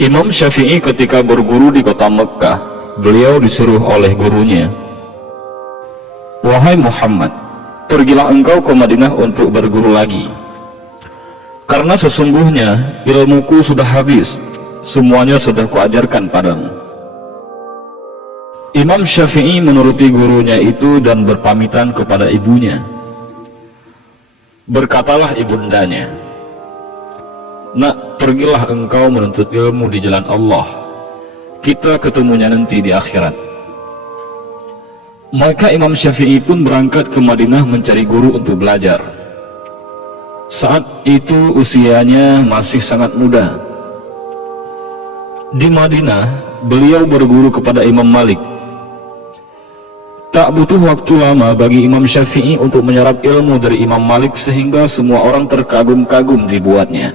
Imam Syafi'i ketika berguru di kota Mekkah, beliau disuruh oleh gurunya, "Wahai Muhammad, pergilah engkau ke Madinah untuk berguru lagi. Karena sesungguhnya ilmuku sudah habis, semuanya sudah kuajarkan padamu." Imam Syafi'i menuruti gurunya itu dan berpamitan kepada ibunya. Berkatalah ibundanya, "Nak, pergilah engkau menuntut ilmu di jalan Allah. Kita ketemunya nanti di akhirat." Maka Imam Syafi'i pun berangkat ke Madinah mencari guru untuk belajar. Saat itu usianya masih sangat muda. Di Madinah, beliau berguru kepada Imam Malik. Tak butuh waktu lama bagi Imam Syafi'i untuk menyerap ilmu dari Imam Malik sehingga semua orang terkagum-kagum dibuatnya.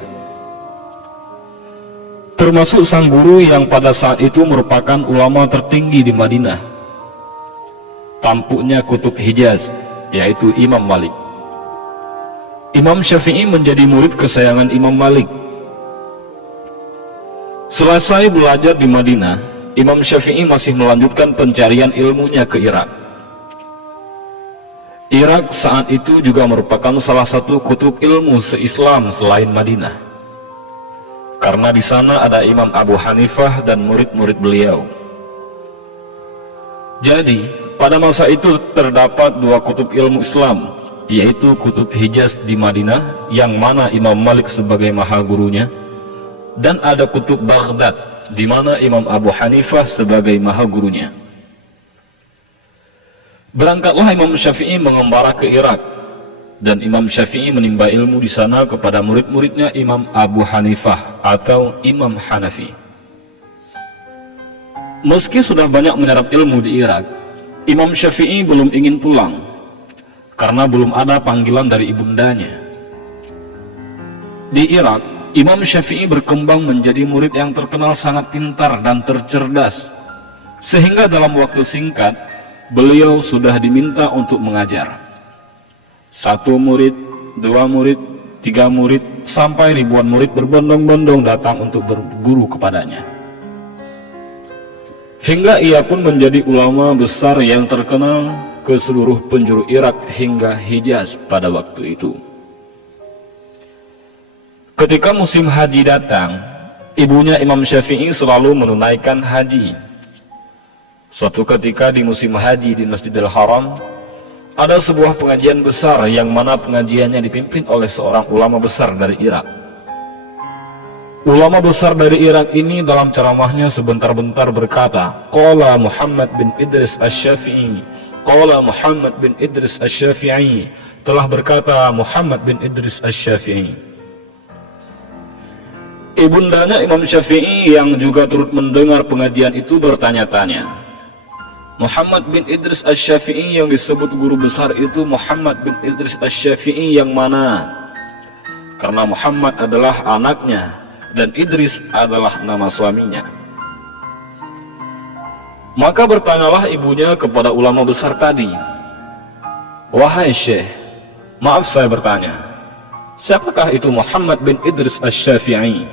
Termasuk sang guru yang pada saat itu merupakan ulama tertinggi di Madinah, tampuknya kutub Hijaz, yaitu Imam Malik. Imam Syafi'i menjadi murid kesayangan Imam Malik. Selesai belajar di Madinah, Imam Syafi'i masih melanjutkan pencarian ilmunya ke Irak. Irak saat itu juga merupakan salah satu kutub ilmu se-Islam selain Madinah, karena di sana ada Imam Abu Hanifah dan murid-murid beliau. Jadi, pada masa itu terdapat dua kutub ilmu Islam, yaitu kutub Hijaz di Madinah, yang mana Imam Malik sebagai maha gurunya, dan ada kutub Baghdad, di mana Imam Abu Hanifah sebagai maha gurunya. Berangkatlah Imam Syafi'i mengembara ke Irak, dan Imam Syafi'i menimba ilmu di sana kepada murid-muridnya Imam Abu Hanifah atau Imam Hanafi. Meski sudah banyak menyerap ilmu di Irak, Imam Syafi'i belum ingin pulang, karena belum ada panggilan dari ibundanya. Di Irak, Imam Syafi'i berkembang menjadi murid yang terkenal sangat pintar dan tercerdas, sehingga dalam waktu singkat, beliau sudah diminta untuk mengajar. 1 murid, 2 murid, 3 murid, sampai ribuan murid berbondong-bondong datang untuk berguru kepadanya. Hingga ia pun menjadi ulama besar yang terkenal ke seluruh penjuru Irak hingga Hijaz pada waktu itu. Ketika musim haji datang, ibunya Imam Syafi'i selalu menunaikan haji. Suatu ketika di musim haji di Masjidil Haram, ada sebuah pengajian besar yang mana pengajiannya dipimpin oleh seorang ulama besar dari Irak. Ulama besar dari Irak ini dalam ceramahnya sebentar-bentar berkata, "Qala Muhammad bin Idris Asy-Syafi'i, Qala Muhammad bin Idris Asy-Syafi'i," telah berkata Muhammad bin Idris Asy-Syafi'i. Ibundanya Imam Syafi'i yang juga turut mendengar pengajian itu bertanya-tanya, "Muhammad bin Idris Asy-Syafi'i yang disebut guru besar itu Muhammad bin Idris Asy-Syafi'i yang mana?" Karena Muhammad adalah anaknya dan Idris adalah nama suaminya. Maka bertanyalah ibunya kepada ulama besar tadi, "Wahai Syekh, maaf saya bertanya, siapakah itu Muhammad bin Idris Asy-Syafi'i?"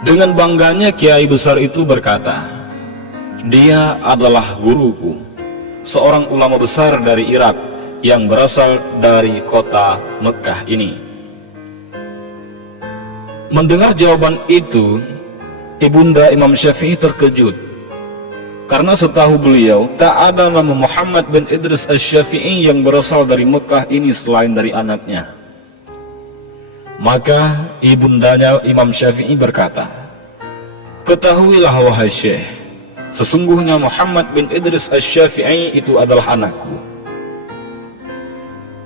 Dengan bangganya kiai besar itu berkata, "Dia adalah guruku, seorang ulama besar dari Irak yang berasal dari kota Mekkah ini." Mendengar jawaban itu, ibunda Imam Syafi'i terkejut, karena setahu beliau tak ada nama Muhammad bin Idris Asy-Syafi'i yang berasal dari Mekkah ini selain dari anaknya. Maka ibundanya Imam Syafi'i berkata, "Ketahuilah wahai Syekh, sesungguhnya Muhammad bin Idris Asy-Syafi'i itu adalah anakku."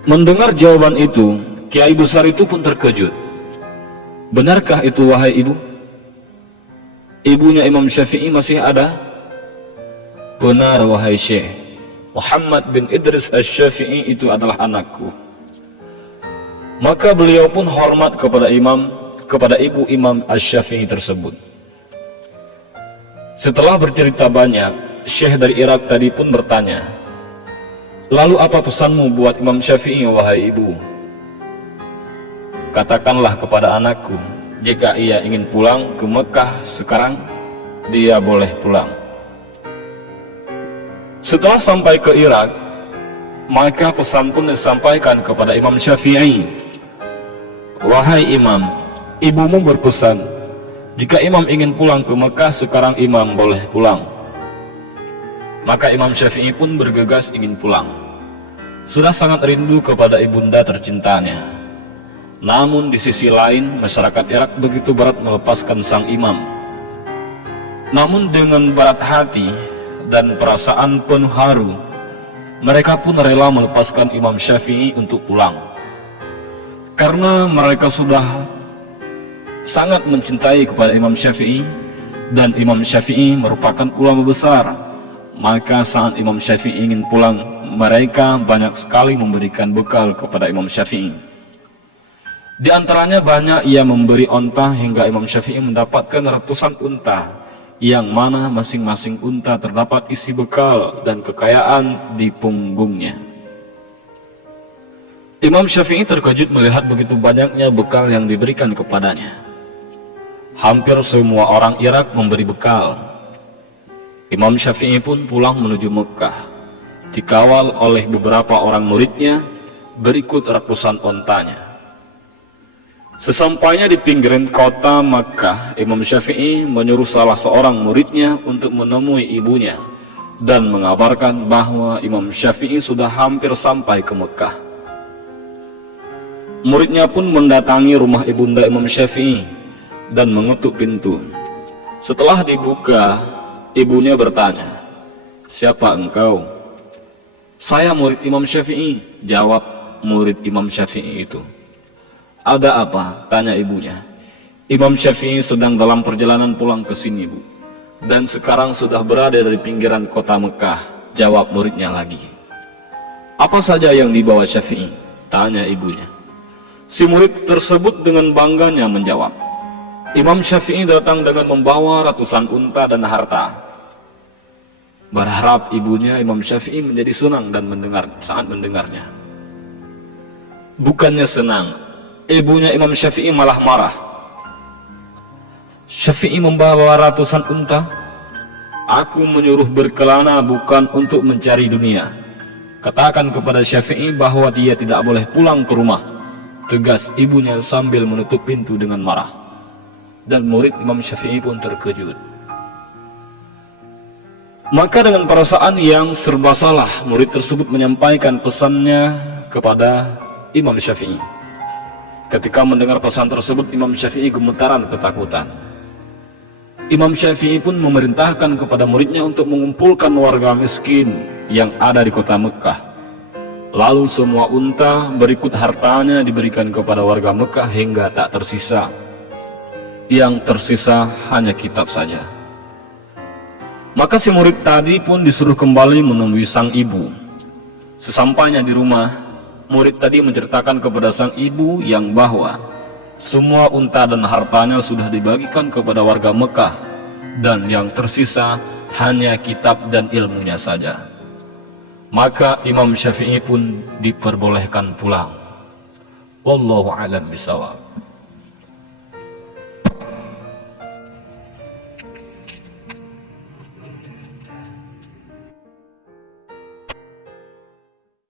Mendengar jawaban itu, kiai besar itu pun terkejut. "Benarkah itu wahai ibu?" Ibunya Imam Syafi'i masih ada. "Benar wahai Syekh, Muhammad bin Idris Asy-Syafi'i itu adalah anakku." Maka beliau pun hormat kepada ibu Imam Asy-Syafi'i tersebut. Setelah bercerita banyak, Syekh dari Irak tadi pun bertanya, "Lalu apa pesanmu buat Imam Syafi'i wahai ibu?" "Katakanlah kepada anakku, Jika ia ingin pulang ke Mekah sekarang, dia boleh pulang. Setelah sampai ke Irak, maka pesan pun disampaikan kepada Imam Syafi'i. Wahai Imam, ibumu berpesan, jika Imam ingin pulang ke Mekah sekarang, Imam boleh pulang. Maka Imam Syafi'i pun bergegas ingin pulang. Sudah sangat rindu kepada ibunda tercintanya. Namun di sisi lain, masyarakat Irak begitu berat melepaskan sang imam. Namun dengan berat hati dan perasaan penuh haru, mereka pun rela melepaskan Imam Syafi'i untuk pulang. Karena mereka sudah sangat mencintai kepada Imam Syafi'i, dan Imam Syafi'i merupakan ulama besar. Maka saat Imam Syafi'i ingin pulang, mereka banyak sekali memberikan bekal kepada Imam Syafi'i. Di antaranya banyak ia memberi onta hingga Imam Syafi'i mendapatkan ratusan unta, yang mana masing-masing unta terdapat isi bekal dan kekayaan di punggungnya. Imam Syafi'i terkejut melihat begitu banyaknya bekal yang diberikan kepadanya. Hampir semua orang Irak memberi bekal. Imam Syafi'i pun pulang menuju Mekah, dikawal oleh beberapa orang muridnya, berikut ratusan ontanya. Sesampainya di pinggiran kota Makkah, Imam Syafi'i menyuruh salah seorang muridnya untuk menemui ibunya dan mengabarkan bahwa Imam Syafi'i sudah hampir sampai ke Mekah. Muridnya pun mendatangi rumah ibunda Imam Syafi'i dan mengetuk pintu. Setelah dibuka, ibunya bertanya, "Siapa engkau?" "Saya murid Imam Syafi'i," jawab murid Imam Syafi'i itu. "Ada apa?" tanya ibunya. "Imam Syafi'i sedang dalam perjalanan pulang ke sini, Bu, dan sekarang sudah berada di pinggiran kota Mekah," jawab muridnya lagi. "Apa saja yang dibawa Syafi'i?" tanya ibunya. Si murid tersebut dengan bangganya menjawab, "Imam Syafi'i datang dengan membawa ratusan unta dan harta." Berharap ibunya Imam Syafi'i menjadi senang dan saat mendengarnya. Bukannya senang, ibunya Imam Syafi'i malah marah. "Syafi'i membawa ratusan unta? Aku menyuruh berkelana bukan untuk mencari dunia. Katakan kepada Syafi'i bahwa dia tidak boleh pulang ke rumah," tegas ibunya sambil menutup pintu dengan marah. Dan murid Imam Syafi'i pun terkejut. Maka dengan perasaan yang serba salah, murid tersebut menyampaikan pesannya kepada Imam Syafi'i. Ketika mendengar pesan tersebut, Imam Syafi'i gemetaran ketakutan. Imam Syafi'i pun memerintahkan kepada muridnya untuk mengumpulkan warga miskin yang ada di kota Mekah. Lalu semua unta berikut hartanya diberikan kepada warga Mekah hingga tak tersisa. Yang tersisa hanya kitab saja. Maka si murid tadi pun disuruh kembali menemui sang ibu. Sesampainya di rumah, murid tadi menceritakan kepada sang ibu yang bahwa semua unta dan hartanya sudah dibagikan kepada warga Mekah, dan yang tersisa hanya kitab dan ilmunya saja. Maka Imam Syafi'i pun diperbolehkan pulang. Wallahu a'lam bishawab.